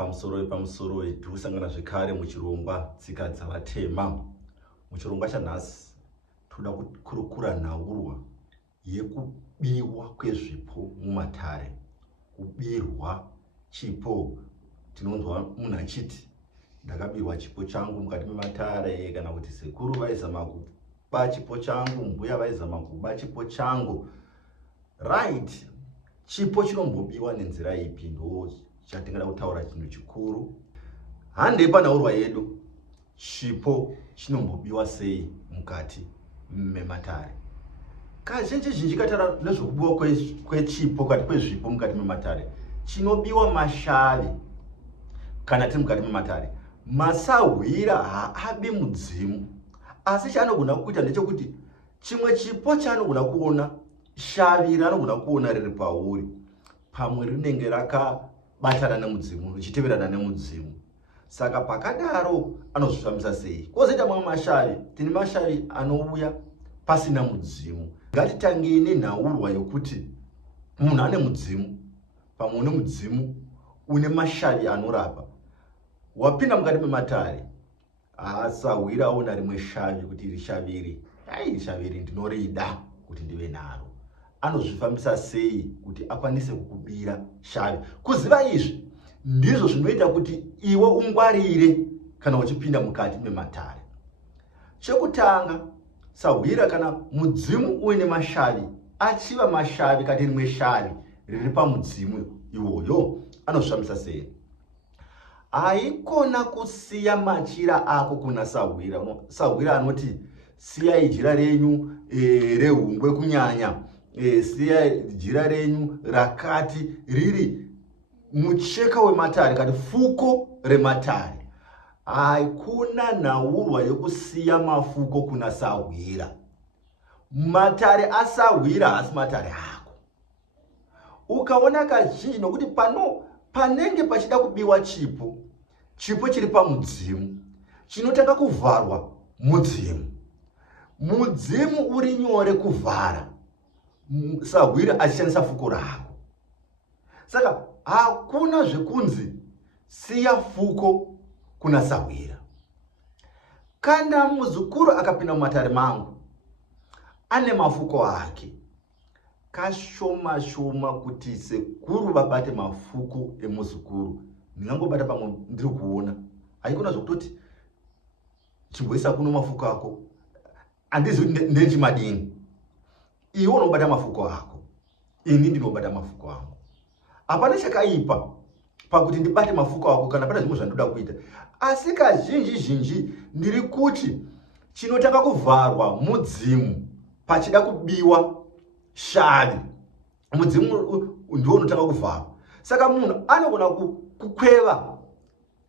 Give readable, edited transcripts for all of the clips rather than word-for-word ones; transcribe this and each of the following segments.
pamusoro tirusangana zvekare muchirongwa tsika dzavatema. Muchirongwa chanhasi toda kukurukura nhaurwa yekubiwa kwezvipo mumatare. Kubirwa chipo, tinonzwa munhu achiti ndakabirwa chipo changu mukati mematare, kana kuti sekuru vaizama kuba chipo changu, mbuya vaizama kuba chipo changu. Right, chipo chinombobiwa nenzira ipi? Ndo chatingada kutaura chinhu chikuru. Hande panhaurwa yedu, chipo chinombobiwa sei mukati mematare. Kazhinji kataura nezvekubiwa kwechipo kati kwezvipo mukati mematare, chinobiwa mashavi kana tiri mukati mematare. Masahwira haabi mudzimu, asi chaanogona kuita ndechekuti chimwe chipo chaanogona kuona, shavi raanogona kuona riri pauri, pamwe rinenge rakabatana nemudzimu, richiteverana nemudzimu. Saka pakadaro anozvifambisa sei? Kwozoita mamwe mashavi, tine mashavi anouya pasina mudzimu. Ngatitangei nenhaurwa yokuti munhu ane mudzimu, pamwe une mudzimu une mashavi anorapa. Wapinda mukati mematare, asahwira aona rimwe shavi kuti iri shavi iri, shavi iri ndinorida kuti ndive naro. Anozvifambisa sei kuti akwanise kukubira shavi? Kuziva izvi ndizvo zvinoita kuti iwe ungwarire kana uchipinda mukati mematare. Chekutanga, sahwira kana mudzimu uine mashavi, achiva mashavi kati rimwe shavi riri pamudzimu iwoyo, anozvifambisa sei? Aikona kusiya machira ako kuna sahwira. Sahwira anoti siyai jira renyu rehungwe kunyanya, siyai jira renyu rakati riri mucheka wematare, kati fuko rematare. Hakuna nhaurwa yokusiya mafuko kuna sahwira. Matare asahwira hasi matare ako. Ukaona kazhinji nokuti panenge pachida kubiwa chipo, chipo chiri pamudzimu chinotanga kuvharwa mudzimu. Mudzimu uri nyore kuvhara, sahwira achishandisa fuko rako. Saka hakuna zvekunzi siya fuko kuna sahwira. Kana muzukuru akapinda mumatare mangu ane mafuko ake, kashoma kuti sekuru vabate mafuko emuzukuru. Ndingangobata pamwe ndiri kuona, haikona zvokutoti chimboisa kuno mafuko ako, handizi ndechimadini. Iwe unobata mafuko ako, ini ndinobata mafuko angu. Hapana chakaipa pakuti ndibate mafuko ako kana pana zvimwe zvandoda kuita. Asi kazhinji ndiri kuti chinotanga kuvharwa mudzimu pachida kubiwa shavi. Mudzimu ndiwo unotanga kuvharwa. Saka munhu anogona kukweva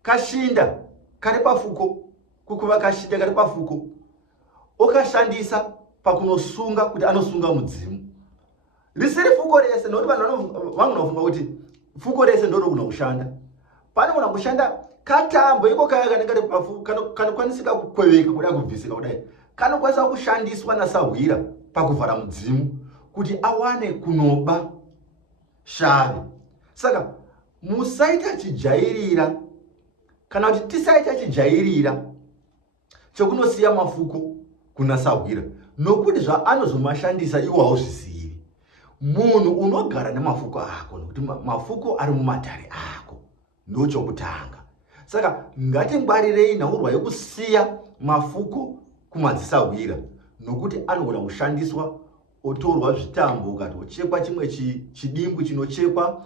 kashinda kari pafuko, kukweva kashinda kari pafuko, okashandisa pakunosunga kuti anosunga mudzimu. Risiri fuko rese, nokuti vanhu vanofunga kuti fuko rese ndiro rinogona kushanda. Panogona kushanda katambo iko kaya kanenge kari pafuko, kanokwanisika kukweveka kudai kubvisika kudai, kanokwanisa kushandiswa nasahwira pakuvhara mudzimu kuti awane kunoba shavi. Saka musaita chijairira, kana kuti tisaita chijairira chokunosiya mafuko kuna sahwira, nokuti zvaanozomashandisa iwo hauzvizivi. Munhu unogara nemafuko ako, nokuti mafuko ari mumatare ako, ndochokutanga. Saka ngatingwarirei nhaurwa yokusiya mafuko kumadzisahwira, nokuti anogona kushandiswa, otorwa zvitambo ukati ochekwa chimwe chidimbu chinochekwa,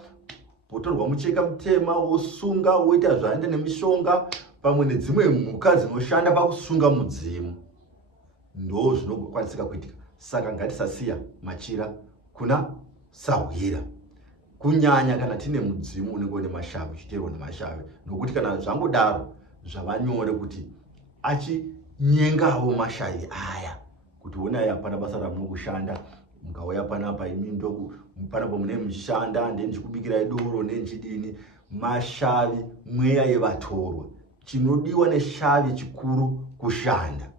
potorwa mucheka mutema wosunga, woita zvaenda nemishonga, pamwe nedzimwe mhuka dzinoshanda pakusunga mudzimu. Ndo zvinokwanisika kuitika. Saka ngatisasiya machira kuna sahwira, kunyanya kana tine mudzimu unenge une mashavi, uchiteerwa nemashavi, nokuti kana zvangodaro zvava nyore kuti achinyengawo mashavi aya kuti onai hapana basa ramunokushanda, mukauya panapa imi ndo panapa mune mushanda, ndendichikubikirai doro ndendichidini. Mashavi mweya yevatorwa, chinodiwa neshavi chikuru kushanda.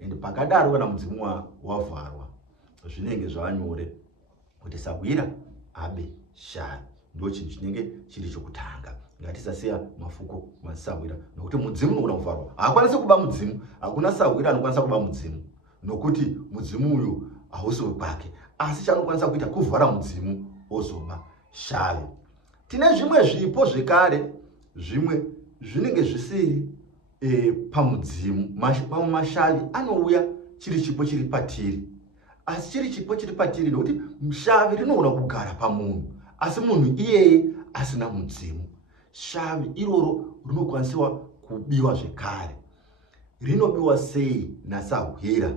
Ende pakadaro kana mudzimu wavharwa, zvinenge zvanyore kuti sahwira abe shavi. Ndo chinhu chinenge chiri chokutanga. ngatisasiya mafuko masawira, nokuti mudzimu unogona kuvharwa. Haakwanisi kuba mudzimu, hakuna sawira anokwanisa kuba mudzimu, nokuti mudzimu uyu hausi wekwake, asi chaanokwanisa kuita kuvhara mudzimu ozoba shavi. Tine zvimwe zvipo zvekare, zvimwe zvinenge zvisiri pamudzimu. Mamwe mashavi anouya chiri chipo chiri patiri, asi chiri chipo chiri patiri nokuti shavi rinogona kugara pamunhu, asi munhu iyeye asina mudzimu. Shavi iroro rinokwanisiwa kubiwa zvekare. Rinobiwa sei? Nasahwira.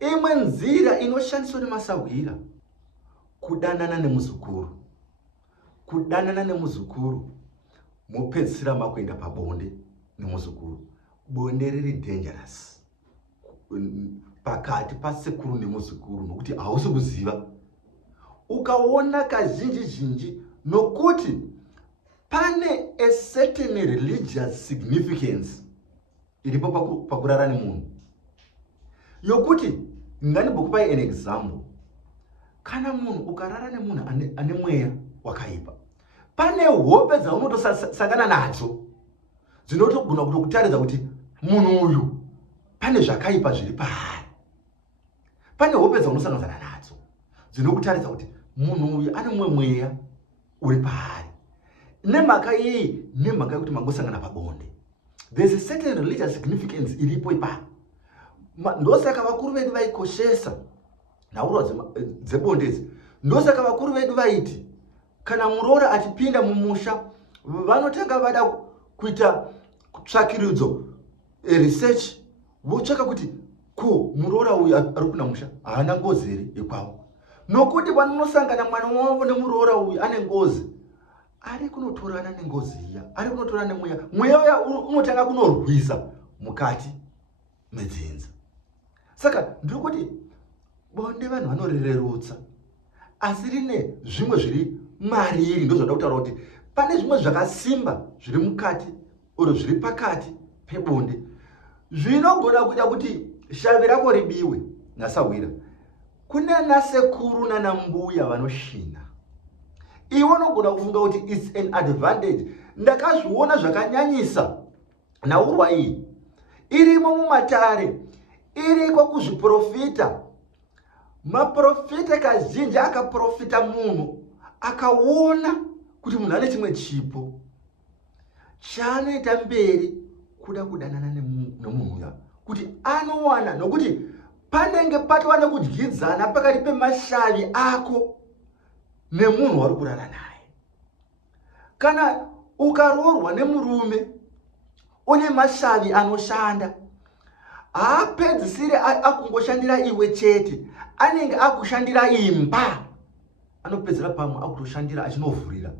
Imwe nzira inoshandiswa nemasahwira kudanana nemuzukuru. Kudanana nemuzukuru mopedzisira makuenda pabonde nemuzukuru. Bonde riri dangerous pakati pasekuru nemuzukuru, nokuti hausi kuziva. Ukaona kazhinji nokuti pane a certain religious significance iripo pakurara nemunhu, yokuti ngandibokupai an example. Kana munhu ukarara nemunhu ane mweya wakaipa, pane hope dzaunotosangana nadzo dzinotogona kutokutaridza kuti munhu uyu pane zvakaipa zviri paari. Pane hope dzaunosangana nadzo dzinokutaridza kuti munhu uyu ane mumwe mweya uri paari. Nemhaka iyi, nemhaka yekuti mangosangana pabonde, there's a certain religious significance iripo ipapo. Ndosaka vakuru vedu vaikoshesa nhaurwa dzebonde idzi. Ndosaka vakuru vedu vaiti kana muroora achipinda mumusha, vanotanga vada kuita tsvakiridzo, research, votsvaka kuti ko muroora uyu ari kupinda musha haana ngozi here yekwavo. Nokuti panonosangana mwana wavo nemuroora uyu ane ngozi, ari kunotorana nengozi iya, ari kunotorana nemweya. Mweya uya unotanga kunorwisa mukati medzinza. Saka ndiri kuti bonde vanhu vanorererutsa, asi rine zvimwe zviri mariri. Ndozvada kutaura kuti pane zvimwe zvakasimba zviri mukati oro zviri pakati pebonde zvinogona kuita kuti shavi rako ribiwe nasahwira. Kune nasekuru nanambuya vanosvina. Iwe unogona kufunga kuti it's an advantage. Ndakazviona zvakanyanyisa naurwa iyi irimo mumatare, iriko kuzviprofita. Maprofita kazhinji akaprofita munhu, akaona kuti munhu ane chimwe chipo chaanoita mberi kuda kudanana nemunhu uya kuti anowana, nokuti panenge patova nekudyidzana pakati pemashavi ako nemunhu wari kurara naye. Kana ukaroorwa nemurume une mashavi anoshanda, haapedzisiri akungoshandira iwe chete, anenge akushandira imba. Anopedzera pamwe akutoshandira achinovhurira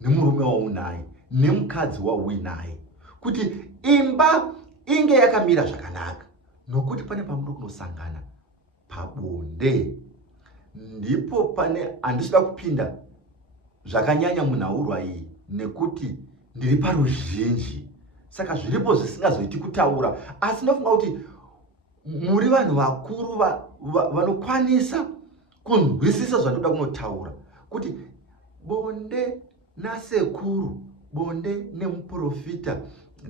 nemurume waunaye nemukadzi wauinaye kuti imba inge yakamira zvakanaka, nokuti pane pamuri kunosangana pabonde. Ndipo pane handisida kupinda zvakanyanya munhaurwa iyi nekuti ndiri paruzhinji, saka zviripo zvisingazoiti kutaura, asi ndofunga kuti muri vanhu vakuru vanokwanisa kunzwisisa zvatoda kunotaura, kuti bonde nasekuru, bonde nemuprofita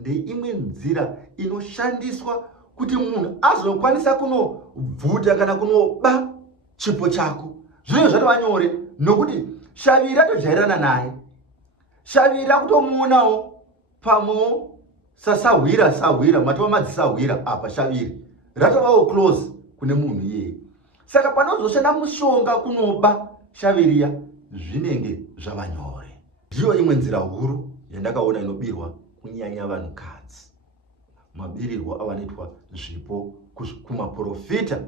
ndeimwe nzira inoshandiswa kuti munhu azokwanisa kunobvuta kana kunoba chipo chako. Zvinenge zvatova nyore, nokuti shavi ratojairana naye, shavi rakutomuonawo pamo sahwira matova madzisahwira apa shaviri ratovawo close kune munhu iyeye. Saka panozoshanda mushonga kunoba shaviriya zvinenge zvava nyore. Ndiyo imwe nzira huru yandakaona inobirwa kunyanya vanhukadzi, mabirirwo avanoitwa zvipo kumaprofita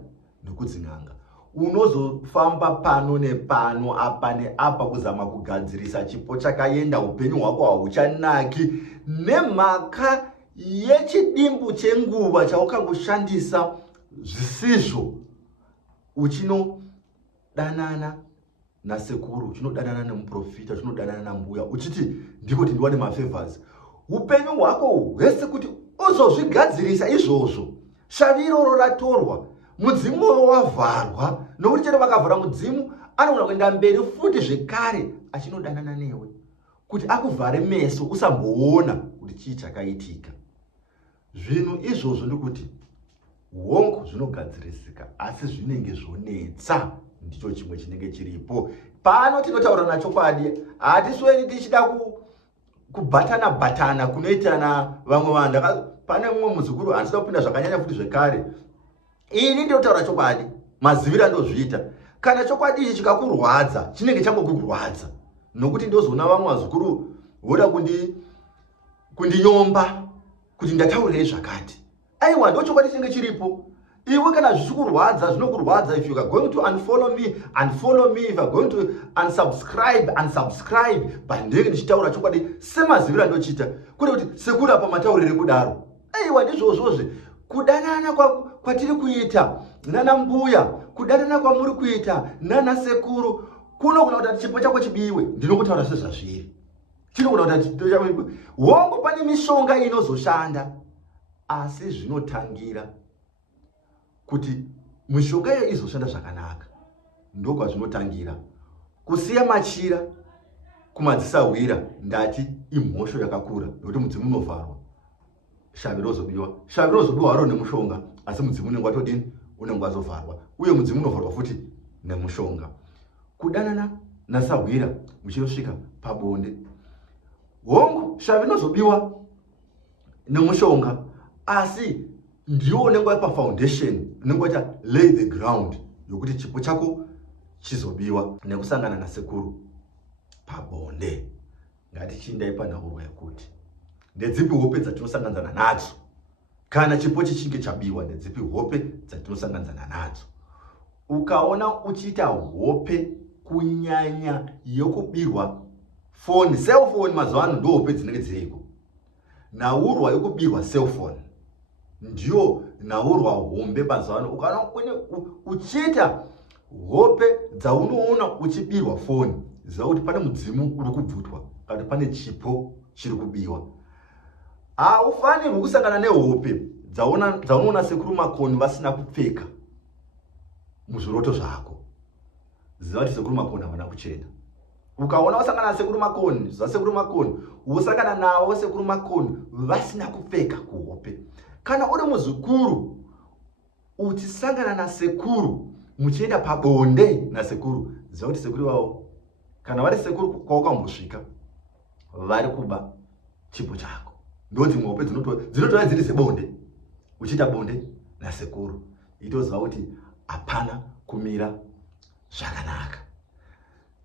nekudzin'anga. Unozofamba pano nepano, apa neapa kuzama kugadzirisa chipo chakaenda, upenyu hwako hauchanaki nemhaka yechidimbu chenguva chaukangoshandisa zvisizvo, uchinodanana nasekuru, uchinodanana nemuprofita, uchinodanana nambuya, uchiti ndiko tindiwane mafavors. Upenyu hwako hwese kuti uzozvigadzirisa izvozvo, shavi iroro ratorwa, mudzimu wavharwa, nokuti chero vakavhara mudzimu anogona kuenda mberi futi zvekare achinodanana newe. kuti akuvhare meso usamboona kuti chii chakaitika. Zvinhu izvozvo ndikuti hongu zvinogadzirisika asi zvinenge zvonetsa, ndicho chimwe chinenge chiripo. Pano tinotaura nachokwadi, hatisweri tichida kubatana kunoitana vamwe vanhu. Pane mumwe muzukuru handisida kupinda zvakanyanya futi zvekare. Ini ndinotaura chokwadi, mazivira ndozviita. Kana chokwadi ichi chikakurwadza, chinenge changokukurwadza. Nokuti ndozoona vamwe vazukuru voda kundinyomba kuti ndataurei zvakati. Aiwa, ndo chokwadi chinenge chiripo. Iwe kana zvichikurwadza zvinokurwadza. If you are going to unfollow me, unfollow me. If you are going to unsubscribe. But ndenge ndichitaura chokwadi semazivira ndochita. Kune kuti sekuru apa mataurire kudaro. Aiwa, ndizvozvozve. Kudanana kwatiri kuita nana mbuya, kudanana kwamuri kuita nana sekuru, kunogona kuti chipo chako chibiwe. Ndinokutaura sezvazviri. Chinogona kuti hongu pane mishonga inozoshanda, asi zvinotangira kuti mishonga iyo izoshanda zvakanaka. Ndokwa zvinotangira. Kusiya machira kumadzisawira ndati imhosho yakakura, nokuti mudzimu unovharwa. Shavi rozobiwa waro nemushonga, asi mudzimu unenge watodini, unenge wazovharwa. Uye mudzimu unovharwa futi nemushonga. Kudanana nasawira muchinosvika pabonde. Hongu shavi inozobiwa nemushonga, asi ndiwo unenge wapa foundation, unenge waita lay the ground yokuti chipo chako chizobiwa nekusangana nasekuru pabonde. Ngatichindai panhau yakuti ndedzipi hope dzatinosangana nadzo kana chipo chichinge chabiwa. Ndedzipi hope dzatinosangana nadzo? Ukaona uchiita hope kunyanya yokubirwa phone, cell phone mazuva ano ndo hope dzinenge dziriko. Naurwa yokubirwa cell phone ndiyo naurwa hombe mazuva ano. Ukaona uchiita hope dzaunoona uchibirwa phone, ziva kuti pane mudzimu uri kubvutwa, kana pane chipo chiri kubiwa. Haufanirwi kusangana nehope dzaunoona sekuru makoni vasina kupfeka muzviroto zvako. Ziva kuti sekuru makoni havana kuchena. Ukaona wasangana nasekuru makoni, ziva sekuru makoni wosangana navo sekuru makoni vasina kupfeka kuhope. Kana uri muzukuru uchisangana nasekuru muchienda pabonde nasekuru, ziva kuti sekuru wavo kana vari sekuru kwawakambosvika vari kuba chipo chako. Ndo dzimwe hope dzinotora dziri sebonde. Uchiita bonde nasekuru, itoziva kuti hapana kumira zvakanaka.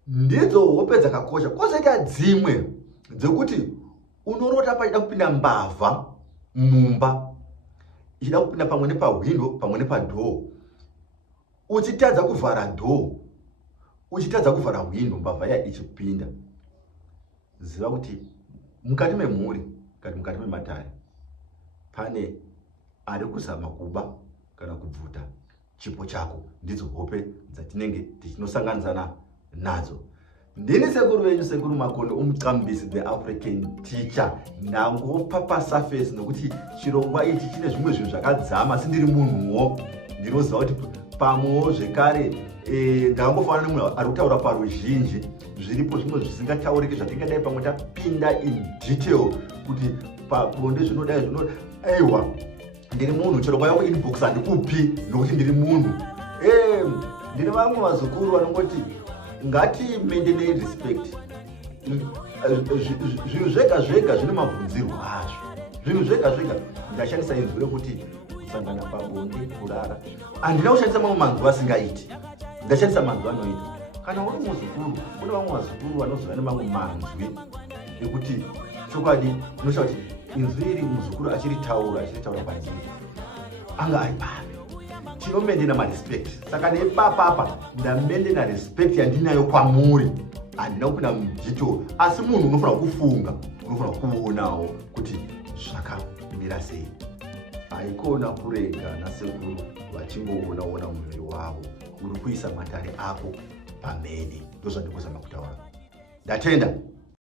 Ndidzo hope dzakakosha. Kwozoita dzimwe dzekuti unorota pachida kupinda mbavha mumba, ichida kupinda pamwe nepahwindo pamwe nepadhoo, uchitadza kuvhara dhoo, uchitadza kuvhara hwindo, mbavha iya ichipinda. Ziva kuti mukati memhuri, mukati mematare, pane ari kuzama kuba kana kubvuta chipo chako. Ndidzo hope dzatinenge tichinosanganisana nadzo. Ndini sekuru wenyu, sekuru Makondo, umucambisi, the African teacher. Ndangopa pasurface nokuti chirongwa ichi chine zvimwe zvinhu zvakadzama, sindiri munhuwo. Ndinoziva kuti pamwewo zvekare ndangofanana nemunhu ari kutaura paruzhinji. Zviripo zvimwe zvisingatauriki zvatingadai pamwe tapinda in detail kuti pabonde zvinodai zvinoda. Aiwa, ndiri munhu, chirongwa yako inbox handikupi nokuti ndiri munhu. Ndine vamwe vazukuru vanongoti ngatimendenei respect. Zvinhu zvega zvega zvine mabvunzirwo azvo. Zvinhu zvega zvega. Ndashandisa inzwi rekuti kusangana pabonde, kurara. Handina kushandisa mamwe manzwi asingaiti. Ndashandisa manzwi anoita. Kana uri muzukuru, kune vamwe vazukuru vanoziva nemamwe manzwi ekuti chokwadi unoshaura kuti inzwi iri muzukuru achiritaura panzvimbo anga ari pari. Tinomendena marespect. Saka nepapapa ndamendena respect yandinayo kwamuri. Handina kupinda mudito, asi munhu unofanira kufunga, unofanira kuonawo kuti zvakamira sei. Haikona kurega nasekuru vachingoona muviri wavo. Uri kuisa matare ako pamene. Ndozvandikuzama kutaura. Ndatenda.